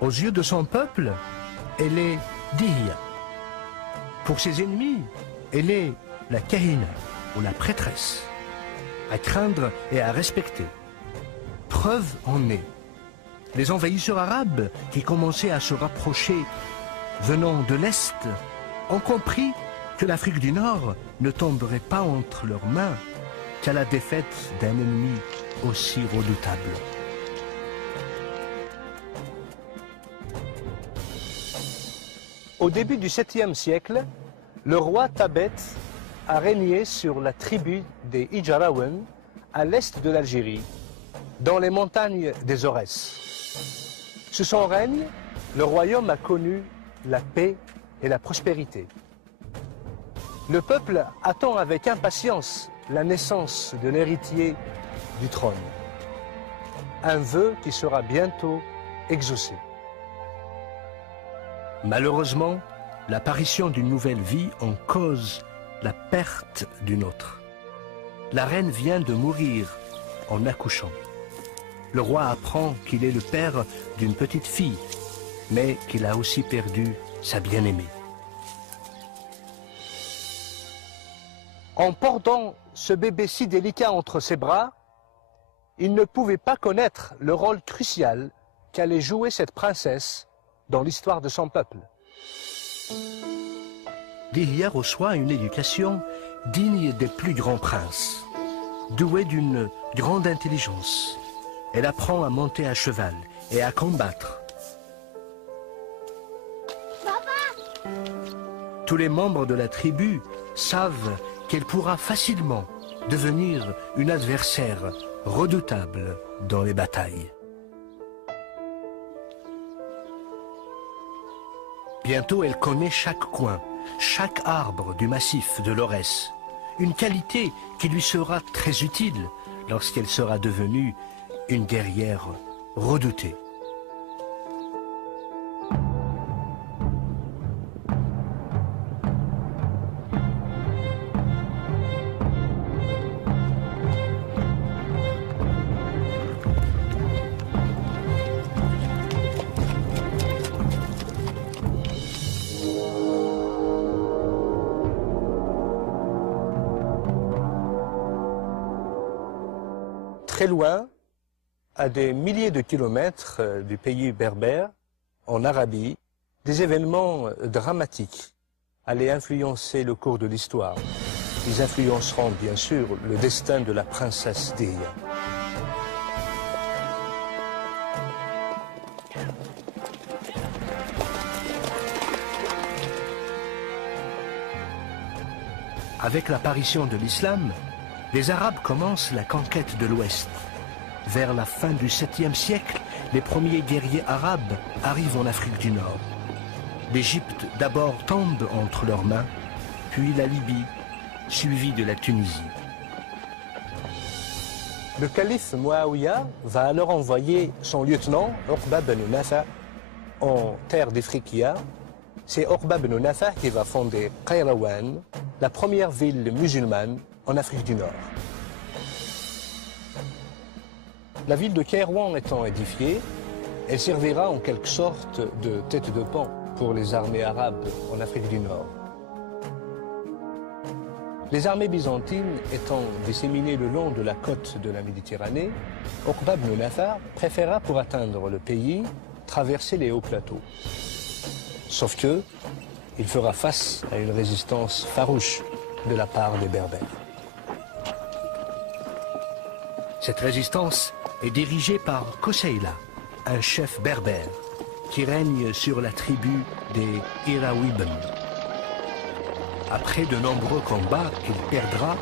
Aux yeux de son peuple, elle est Dihya. Pour ses ennemis, elle est la Kahina, ou la prêtresse, à craindre et à respecter. Preuve en est. Les envahisseurs arabes qui commençaient à se rapprocher venant de l'Est ont compris que l'Afrique du Nord ne tomberait pas entre leurs mains qu'à la défaite d'un ennemi aussi redoutable. Au début du 7e siècle, le roi Tabet a régné sur la tribu des Ijarawen à l'est de l'Algérie, dans les montagnes des Aurès. Sous son règne, le royaume a connu la paix et la prospérité. Le peuple attend avec impatience la naissance de l'héritier du trône. Un vœu qui sera bientôt exaucé. Malheureusement, l'apparition d'une nouvelle vie en cause la perte d'une autre. La reine vient de mourir en accouchant. Le roi apprend qu'il est le père d'une petite fille, mais qu'il a aussi perdu sa bien-aimée. En portant ce bébé si délicat entre ses bras, il ne pouvait pas connaître le rôle crucial qu'allait jouer cette princesse dans l'histoire de son peuple. Dihya reçoit une éducation digne des plus grands princes. Douée d'une grande intelligence, elle apprend à monter à cheval et à combattre. Papa! Tous les membres de la tribu savent qu'elle pourra facilement devenir une adversaire redoutable dans les batailles. Bientôt, elle connaît chaque coin, chaque arbre du massif de l'Aurès. Une qualité qui lui sera très utile lorsqu'elle sera devenue une guerrière redoutée. Très loin, à des milliers de kilomètres du pays berbère, en Arabie, des événements dramatiques allaient influencer le cours de l'histoire. Ils influenceront bien sûr le destin de la princesse Dihya. Avec l'apparition de l'islam, les Arabes commencent la conquête de l'Ouest. Vers la fin du 7e siècle, les premiers guerriers arabes arrivent en Afrique du Nord. L'Égypte d'abord tombe entre leurs mains, puis la Libye, suivie de la Tunisie. Le calife Muawiyah va alors envoyer son lieutenant, Uqba ibn Nafa, en terre d'Ifriqiya. C'est Uqba ibn Nafa qui va fonder Qayrawan, la première ville musulmane en Afrique du Nord. La ville de Kairouan étant édifiée, elle servira en quelque sorte de tête de pont pour les armées arabes en Afrique du Nord. Les armées byzantines étant disséminées le long de la côte de la Méditerranée, Uqba ibn Nafa préféra pour atteindre le pays traverser les hauts plateaux. Sauf que il fera face à une résistance farouche de la part des Berbères. Cette résistance est dirigée par Koseila, un chef berbère, qui règne sur la tribu des Iraouibn. Après de nombreux combats qu'il perdra,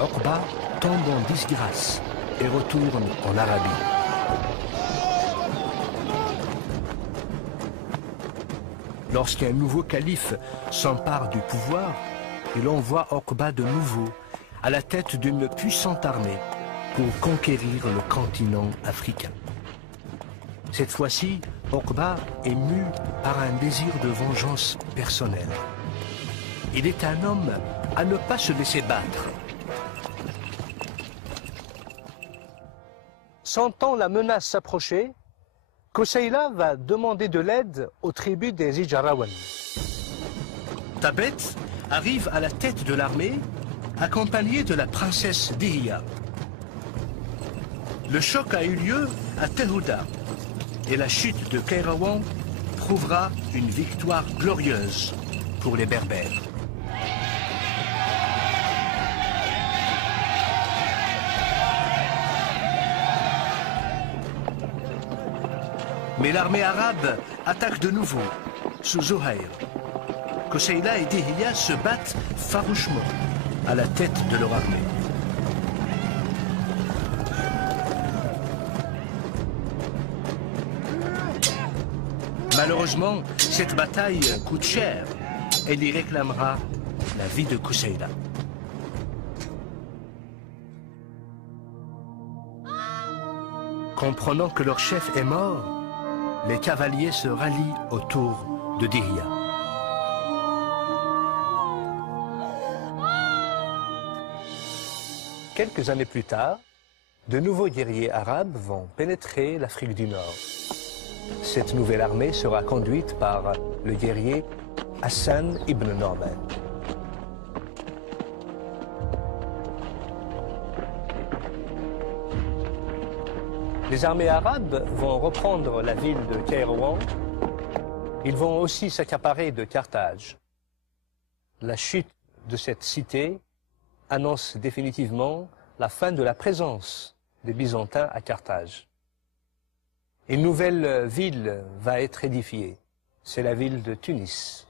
Uqba tombe en disgrâce et retourne en Arabie. Lorsqu'un nouveau calife s'empare du pouvoir, il envoie Uqba de nouveau à la tête d'une puissante armée pour conquérir le continent africain. Cette fois-ci, Uqba est mu par un désir de vengeance personnelle. Il est un homme à ne pas se laisser battre. Sentant la menace s'approcher, Koseïla va demander de l'aide aux tribus des Ijarawan. Tabet arrive à la tête de l'armée, accompagné de la princesse Dihya. Le choc a eu lieu à Tehouda et la chute de Kairouan prouvera une victoire glorieuse pour les Berbères. Mais l'armée arabe attaque de nouveau, sous Zuhair. Koseïla et Dihya se battent farouchement à la tête de leur armée. Malheureusement, cette bataille coûte cher. Elle y réclamera la vie de Koseïla. Comprenant que leur chef est mort, les cavaliers se rallient autour de Dihya. Quelques années plus tard, de nouveaux guerriers arabes vont pénétrer l'Afrique du Nord. Cette nouvelle armée sera conduite par le guerrier Hassan ibn Norman. Les armées arabes vont reprendre la ville de Kairouan. Ils vont aussi s'accaparer de Carthage. La chute de cette cité annonce définitivement la fin de la présence des Byzantins à Carthage. Une nouvelle ville va être édifiée. C'est la ville de Tunis.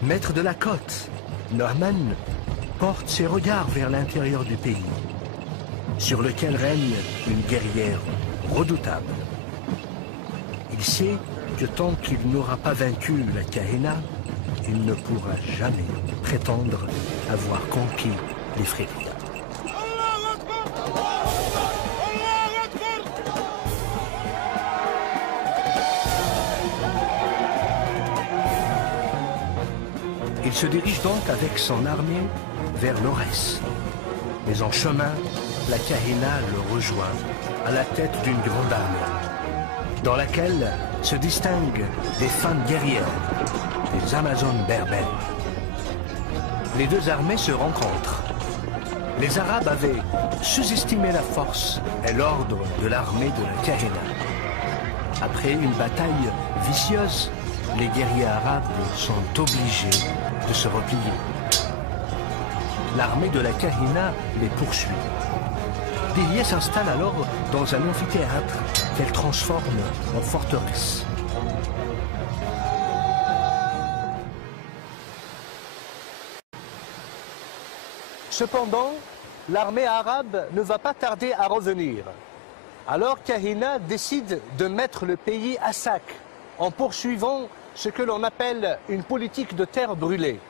Maître de la côte, Norman porte ses regards vers l'intérieur du pays, sur lequel règne une guerrière redoutable. Il sait que tant qu'il n'aura pas vaincu la Kahina, il ne pourra jamais prétendre avoir conquis les Phrygiens. Il se dirige donc avec son armée vers l'Aurès. Mais en chemin, la Kahina le rejoint à la tête d'une grande armée, dans laquelle se distinguent des femmes guerrières, des Amazones berbères. Les deux armées se rencontrent. Les Arabes avaient sous-estimé la force et l'ordre de l'armée de la Kahina. Après une bataille vicieuse, les guerriers arabes sont obligés de se replier. L'armée de la Kahina les poursuit. Dihya s'installe alors dans un amphithéâtre qu'elle transforme en forteresse. Cependant, l'armée arabe ne va pas tarder à revenir. Alors Kahina décide de mettre le pays à sac en poursuivant ce que l'on appelle une politique de terre brûlée,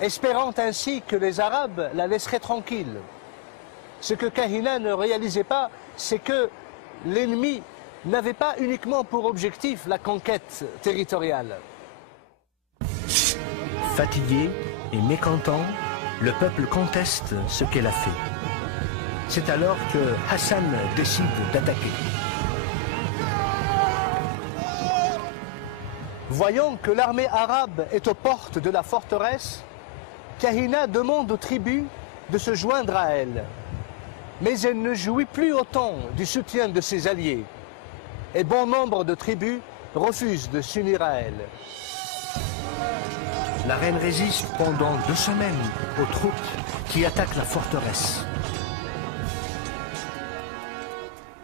espérant ainsi que les Arabes la laisseraient tranquille. Ce que Kahina ne réalisait pas, c'est que l'ennemi n'avait pas uniquement pour objectif la conquête territoriale. Fatigué et mécontent, le peuple conteste ce qu'elle a fait. C'est alors que Hassan décide d'attaquer. Voyant que l'armée arabe est aux portes de la forteresse, Kahina demande aux tribus de se joindre à elle. Mais elle ne jouit plus autant du soutien de ses alliés. Et bon nombre de tribus refusent de s'unir à elle. La reine résiste pendant 2 semaines aux troupes qui attaquent la forteresse.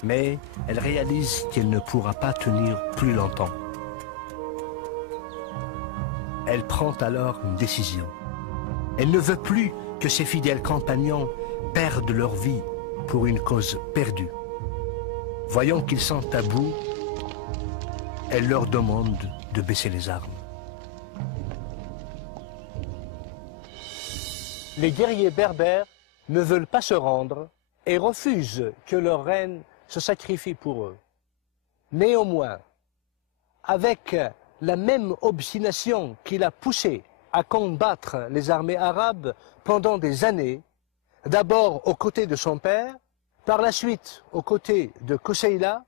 Mais elle réalise qu'elle ne pourra pas tenir plus longtemps. Elle prend alors une décision. Elle ne veut plus que ses fidèles compagnons perdent leur vie pour une cause perdue. Voyant qu'ils sont à bout, elle leur demande de baisser les armes. Les guerriers berbères ne veulent pas se rendre et refusent que leur reine se sacrifie pour eux. Néanmoins, avec la même obstination qui l'a poussé à combattre les armées arabes pendant des années, d'abord aux côtés de son père, Par la suite, aux côtés de Kousseïla,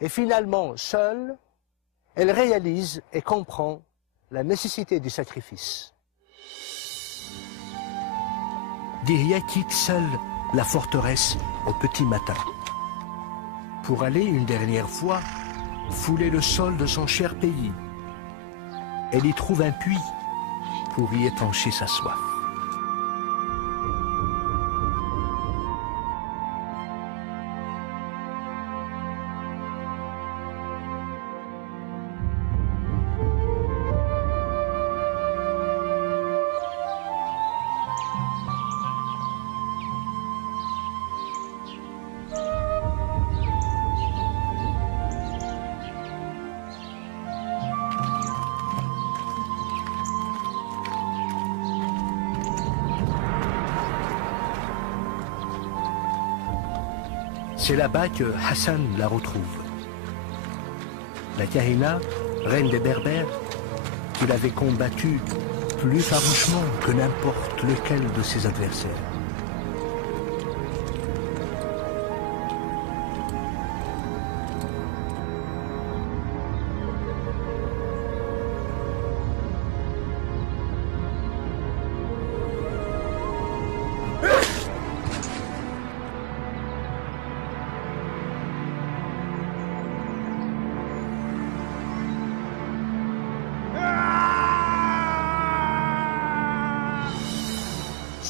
et finalement seule, elle réalise et comprend la nécessité du sacrifice. Dihya quitte seule la forteresse au petit matin pour aller une dernière fois fouler le sol de son cher pays. Elle y trouve un puits pour y étancher sa soif. C'est là-bas que Hassan la retrouve. La Kahina, reine des Berbères, qu'il avait combattue plus farouchement que n'importe lequel de ses adversaires.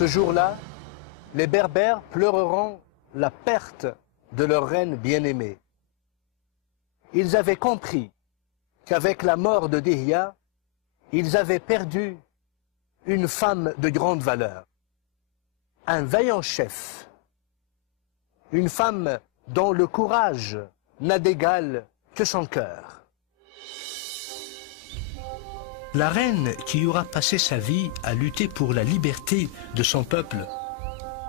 Ce jour-là, les Berbères pleureront la perte de leur reine bien-aimée. Ils avaient compris qu'avec la mort de Dihya, ils avaient perdu une femme de grande valeur, un vaillant chef, une femme dont le courage n'a d'égal que son cœur. La reine qui aura passé sa vie à lutter pour la liberté de son peuple,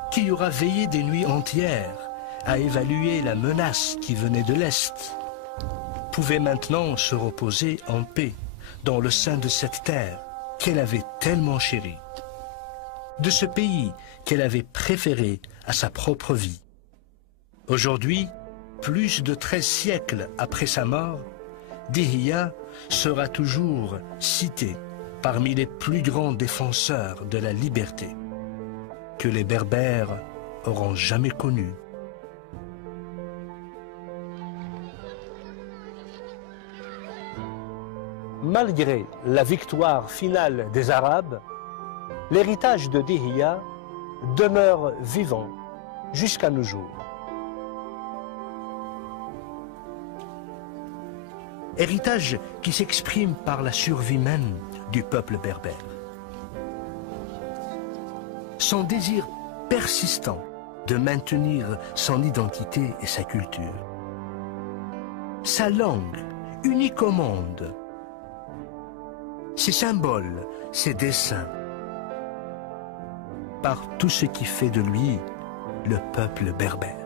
qui aura veillé des nuits entières à évaluer la menace qui venait de l'Est, pouvait maintenant se reposer en paix dans le sein de cette terre qu'elle avait tellement chérie, de ce pays qu'elle avait préféré à sa propre vie. Aujourd'hui, plus de 13 siècles après sa mort, Dihya sera toujours cité parmi les plus grands défenseurs de la liberté que les Berbères auront jamais connue. Malgré la victoire finale des Arabes, l'héritage de Dihya demeure vivant jusqu'à nos jours. Héritage qui s'exprime par la survie même du peuple berbère. Son désir persistant de maintenir son identité et sa culture. Sa langue, unique au monde. Ses symboles, ses dessins. Par tout ce qui fait de lui le peuple berbère.